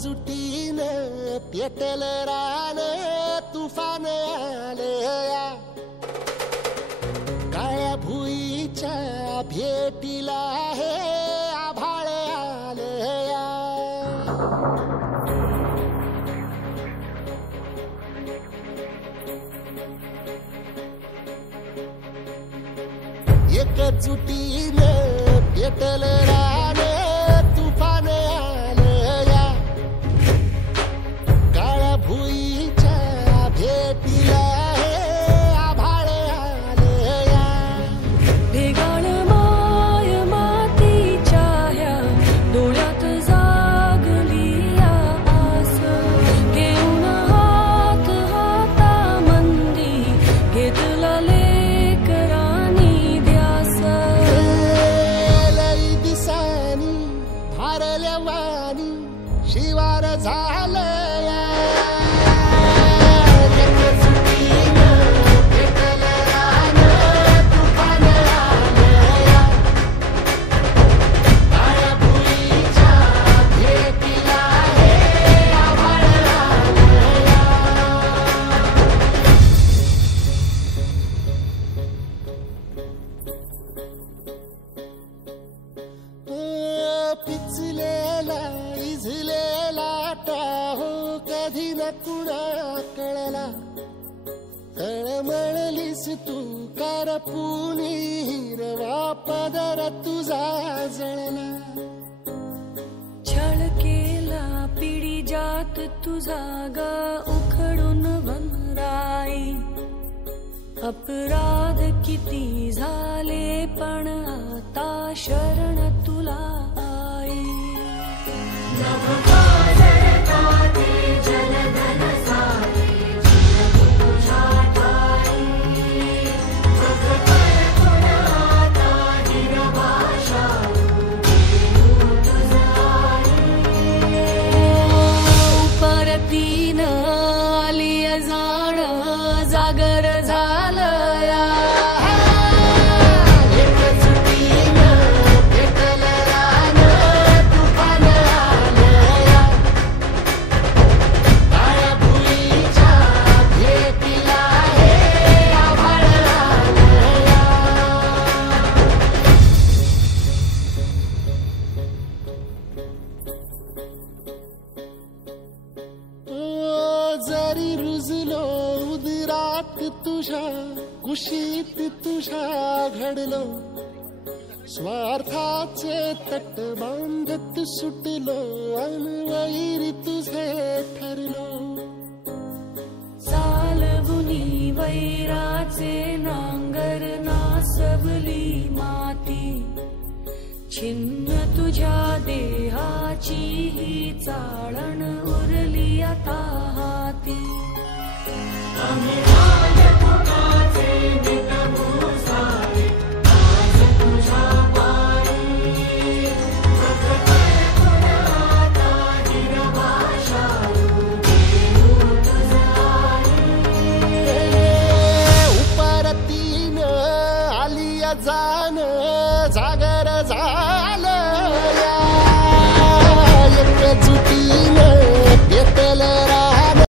एकजुटीनं पेटलं रान तुफान आलया काळ्या भुईच्या भेटीला हे आभाळ आलया एकजुटीनं पेटलं रान तुफान आलया काळ्या भुईच्या भेटीला हे आभाळ आलया ढेगाळ माय मातीच्या ह्या डोळ्यात जागली आस घेऊन हात हातामंदी घेतला लेकरांनी ध्यास लई दिसानी भारल्या वाणी शिवार झालया पिचलेला इझलेला टाहो कधी न कुणा कळला तळमळलीस तू करपुनी हिरवा पदर तुझा जळला छळ केला पिढी जात तुझा ग उखडून वनराई अपराध किती झाले पण आता शरण तुला आई परतीन आली जाण जागर झालया जरी रुजलो उदरात तुझ्या कुशीत तुझ्या घडलो स्वार्थाचे तट बांधत सुटलो अनवैरी तुझे ठरलो चालवुनी वैराचे नांगर नासवली माती छिन्न तुझ्या देहाची ही चाळण उरली आता हाती